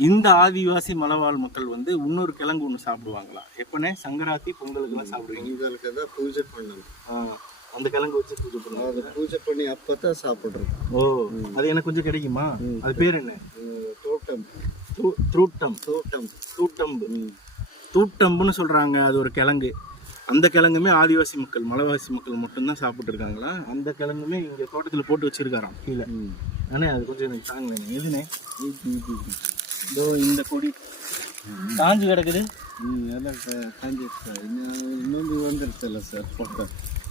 இந்த ஆதிவாசி மலைவாழ் மக்கள் வந்து இன்னொரு கிழங்கு ஒன்று சாப்பிடுவாங்களா? எப்பனே சங்கராத்தி பொங்கலுக்குலாம் சாப்பிடுவீங்க. உங்களுக்கு தான் பூஜை பண்ணணும். ஆ, அந்த கிழங்கு வச்சு பூஜை பண்ணுவாங்க. அதை பூஜை பண்ணி அப்போ தான் சாப்பிட்றது ஓ அது எனக்கு கொஞ்சம் கிடைக்குமா? அது பேர் என்ன? தோட்டம். த்ரூ- த்ரூட்டம் தோட்டம். தூட்டம்பு. தூட்டம்புன்னு சொல்றாங்க அது ஒரு கிழங்கு. அந்த கிழங்குமே ஆதிவாசி மக்கள் மலைவாசி மக்கள் மட்டும்தான் சாப்பிட்டு இருக்காங்களா? அந்த கிழங்குமே இங்க தோட்டத்துல போட்டு வச்சிருக்காராம் கீழே. அண்ணே அது கொஞ்சம் எனக்கு தாங்க எதுனே இதோ இந்த கொடி. காஞ்சு கிடக்குது. இன்னொன்று வந்துருச்சுல்ல சார் பக்கம்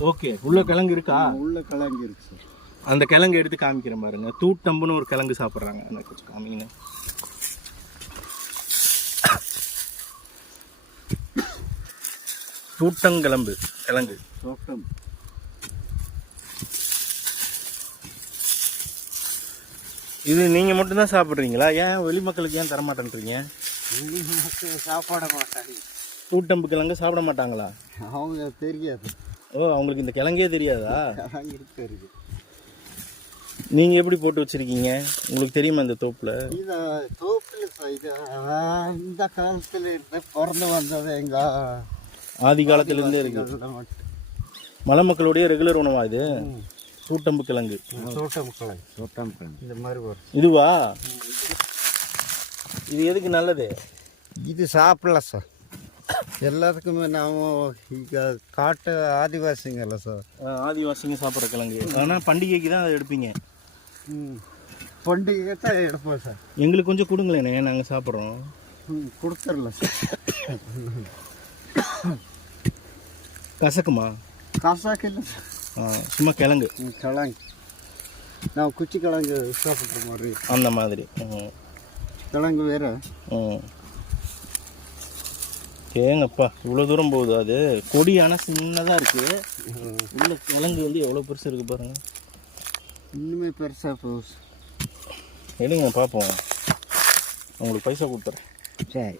ஓகே உள்ள கிழங்கு இருக்கா? உள்ள கலங்கி இருக்கு சார். அந்த கிழங்கு எடுத்து காமிக்கிறேன் பாருங்க. தூட்டம்புன்னு ஒரு கிழங்கு சாப்பிட்றாங்க. எனக்கு கொஞ்சம் காமிங்க. தூட்டங்கிழம்பு கிழங்கு. தோட்டம். இது நீங்க மட்டும்தான் சாப்பிட்றீங்களா? ஏன் வெளி மக்களுக்கு ஏன் தர மாட்டேன்றீங்க சாப்பாட மாட்டாங்க தூட்டம்பு கிழங்கு சாப்பிட மாட்டாங்களா? அவங்க தெரியாது. ஓ அவங்களுக்கு இந்த கிழங்கே தெரியாதா? கலங்கி இருக்கு நீங்க எப்படி போட்டு வச்சிருக்கீங்க? உங்களுக்கு தெரியுமா இந்த தோப்புல? இது தோப்பில் இந்த காலத்தில் இருந்து பிறந்து வந்தது எங்க ஆதி காலத்துல இருந்தே இருக்கு. இதுல மட்டும். மலை மக்களுடைய ரெகுலர் உணவா இது? தூட்டம்பு கிழங்கு தோட்டம் கிழங்கு தோட்டம் கிழங்கு இந்த மாதிரி வரும் இதுவா? இது எதுக்கு நல்லது? இது சாப்பிடலாம் சார். எல்லாத்துக்குமே நாம இங்க காட்டு ஆதிவாசிங்கல்ல சார். ஆதிவாசிங்க சாப்பிட்ற கிழங்கு. ஆனா பண்டிகைக்கு தான் அதை எடுப்பீங்க. பண்டிகை தான் எடுப்போம் சார். எங்களுக்கு கொஞ்சம் கொடுங்களேண்ணே நாங்க சாப்பிட்றோம். ம், கொடுத்துடலாம் சார். கசக்குமா? காசாக்கு இல்லை சார். சும்மா கிழங்கு. கிழங்கு. நான் குச்சி கிழங்கு சாப்பிட்ற மாதிரி. அந்த மாதிரி. கிழங்கு வேற. ஏங்கப்பா இவ்வளோ தூரம் போகுது அது. கொடி ஆனால் சின்னதாக இருக்கு. உள்ள கிழங்கு வந்து எவ்வளோ பெருசு இருக்கு பாருங்க. இன்னுமே பெருசாக போகுது. எடுங்க பார்ப்போம் உங்களுக்கு பைசா கொடுத்துறேன். சரி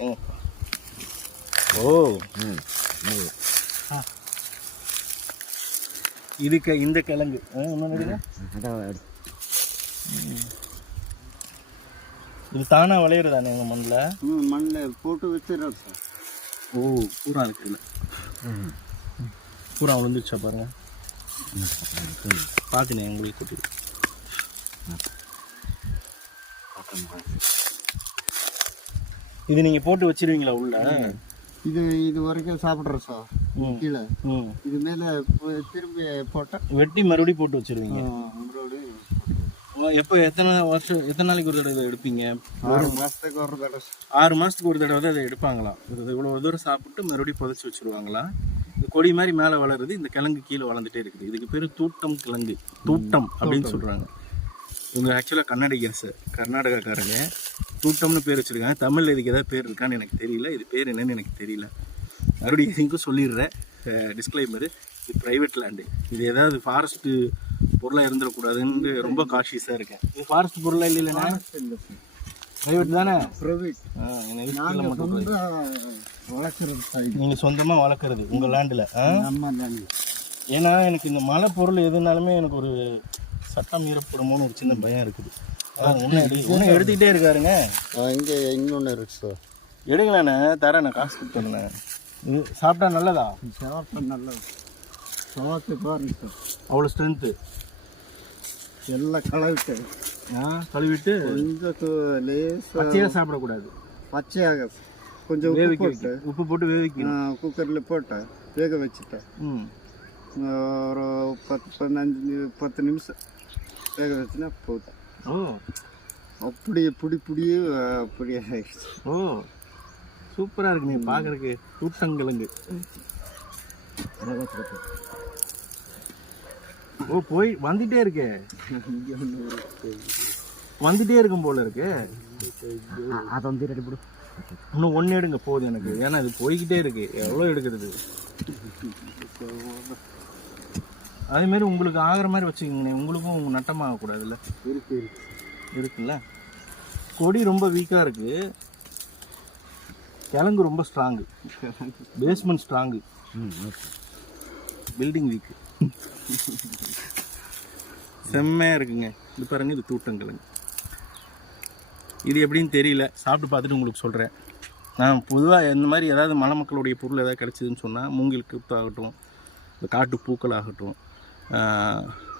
ஏங்கப்பா ஓ ம் இதுக்கு இந்த கிழங்கு. இது தானா விளையிறதானே எங்கள் மண்ணில்? ம் மண்ணில் போட்டு வச்சிடறோம் சார். ஓ பூரா இருக்கு இதுல பூரா விழுந்துருச்சா பாருங்க. பார்த்துனேன் உங்களுக்கு கொட்டி இது நீங்கள் போட்டு வச்சிருவீங்களா உள்ள? இது இது வரைக்கும் சாப்பிட்றோம் சார் கீழே. ம். இது மேலே திரும்பி போட்டால் வெட்டி மறுபடியும் போட்டு வச்சிருவீங்க. எப்போ எத்தனை வருஷம் எத்தனை நாளைக்கு ஒரு தடவை இதை எடுப்பீங்க? ஆறு மாதத்துக்கு ஒரு தடவை ஆறு மாதத்துக்கு ஒரு தடவை தான் இதை எடுப்பாங்களாம் இது இவ்வளோ தூரம் சாப்பிட்டு மறுபடியும் புதைச்சி வச்சிருவாங்களாம் இந்த கொடி மாதிரி மேலே வளருது இந்த கிழங்கு கீழே வளர்ந்துட்டே இருக்குது. இதுக்கு பேர் தூட்டம் கிழங்கு. தூட்டம் அப்படின்னு சொல்கிறாங்க இவங்க ஆக்சுவலாக கன்னடிகர்ஸ் கர்நாடகாக்காரங்க. தூட்டம்னு பேர் வச்சுருக்காங்க. தமிழில் இதுக்கு ஏதாவது பேர் இருக்கான்னு எனக்கு தெரியல. இது பேர் என்னன்னு எனக்கு தெரியல. மறுபடியும் இதுக்கும் சொல்லிடுறேன். டிஸ்க்ளைமரு இது ப்ரைவேட் லேண்டு இது ஏதாவது ஃபாரஸ்ட்டு பொருளாக இருந்துடக்கூடாதுன்னு ரொம்ப காஷியஸாக இருக்கேன். இது ஃபாரஸ்ட் பொருளாக இல்லை இல்லைண்ணா? ப்ரைவேட் தானே? ப்ரைவேட் பண்ண நாங்கள் மட்டும் சொந்த வளர்க்குறது சார் இது. நீங்க சொந்தமா வளர்க்குறது உங்க லேண்டில் ஏன்னா எனக்கு இந்த மலை பொருள் எதுனாலுமே எனக்கு ஒரு சட்டம் மீறப்படுமோன்னு ஒரு சின்ன பயம் இருக்குது. ஒன்றும் எடுத்துக்கிட்டே இருக்காருங்க. இங்கே இன்னொன்று இருக்கு சார் எடுங்களேண்ணே தரேன் நான் காசு கொடுத்துறேண்ணே இது சாப்பிட்டா நல்லதா? சாப்பிட்டா நல்லது. சாப்பிட்டு பாருங்க சார் அவ்வளோ ஸ்ட்ரென்த்து எல்லாம் கலவிட்டு ஆ கழுவிட்டு கொஞ்சம் து- லேசா பச்சையாக சாப்பிடக்கூடாது. பச்சையாக கொஞ்சம் உப்பு வேவிக்க போட்டு. உப்பு போட்டு வேவிக்கணும். குக்கரில் போட்டேன் வேக வச்சுட்டேன். ம். ஒரு பத்து பதினஞ்சு பத்து நிமிஷம் வேக வச்சுனா போதும். ஓ. அப்படியே புடி புடியே அப்படியே ஆயிடுச்சு. ஓ. சூப்பராக இருக்கு நீ பார்க்குறக்கு தூட்டங்கிழங்கு ஓ போய் வந்துட்டே இருக்கே. வந்துட்டே இருக்கும் போல இருக்கு. அதை வந்து ரெடி போடு. இன்னும் ஒன்று எடுங்க போதும் எனக்கு. ஏன்னா இது போய்கிட்டே இருக்கு. எவ்வளோ எடுக்கிறது? அதே மாதிரி உங்களுக்கு ஆகிற மாதிரி வச்சுக்கோங்கண்ணே உங்களுக்கும் உங்க நட்டமாக கூடாதுல்ல? இருக்கு இருக்கு. இருக்குல்ல? கொடி ரொம்ப வீக்காக இருக்கு. கிழங்கு ரொம்ப strong basement strong building weak செம்மையாக இருக்குங்க. இது பாருங்க இது தூட்டங்கிழங்கு இது எப்படின்னு தெரியல. சாப்பிட்டு பார்த்துட்டு உங்களுக்கு சொல்கிறேன் நான் பொதுவாக இந்த மாதிரி ஏதாவது மலை மக்களுடைய பொருள் ஏதாவது கிடச்சிதுன்னு சொன்னால் மூங்கில் கிப்தாகட்டும் இந்த காட்டு பூக்கள் ஆகட்டும்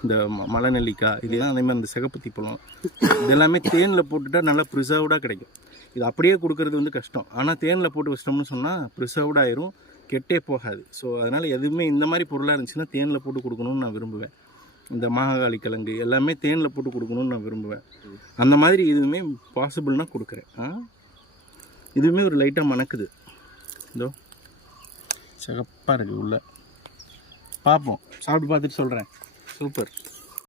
இந்த ம- மலை நெல்லிக்காய் இதெல்லாம் அதே மாதிரி இந்த சிகப்பத்தி பழம் இதெல்லாமே தேனில் போட்டுட்டா நல்லா ப்ரிசர்வ்டாக கிடைக்கும். இது அப்படியே கொடுக்கறது வந்து கஷ்டம். ஆனால் தேனில் போட்டு வச்சிட்டோம்னு சொன்னால் ப்ரிசர்வ்ட் ஆயிரும் கெட்டே போகாது. ஸோ அதனால் எதுவுமே இந்த மாதிரி பொருளாக இருந்துச்சுன்னா தேனில் போட்டு கொடுக்கணும்னு நான் விரும்புவேன். இந்த மாகாளி கிழங்கு எல்லாமே தேனில் போட்டு கொடுக்கணும்னு நான் விரும்புவேன். அந்த மாதிரி இதுவுமே பாசிபிள்னால் கொடுக்குறேன். ஆ? இதுவுமே ஒரு லைட்டாக மணக்குது. இதோ சிகப்பாக இருக்குது உள்ளே. பார்ப்போம் சாப்பிட்டு பார்த்துட்டு சொல்கிறேன் சூப்பர்.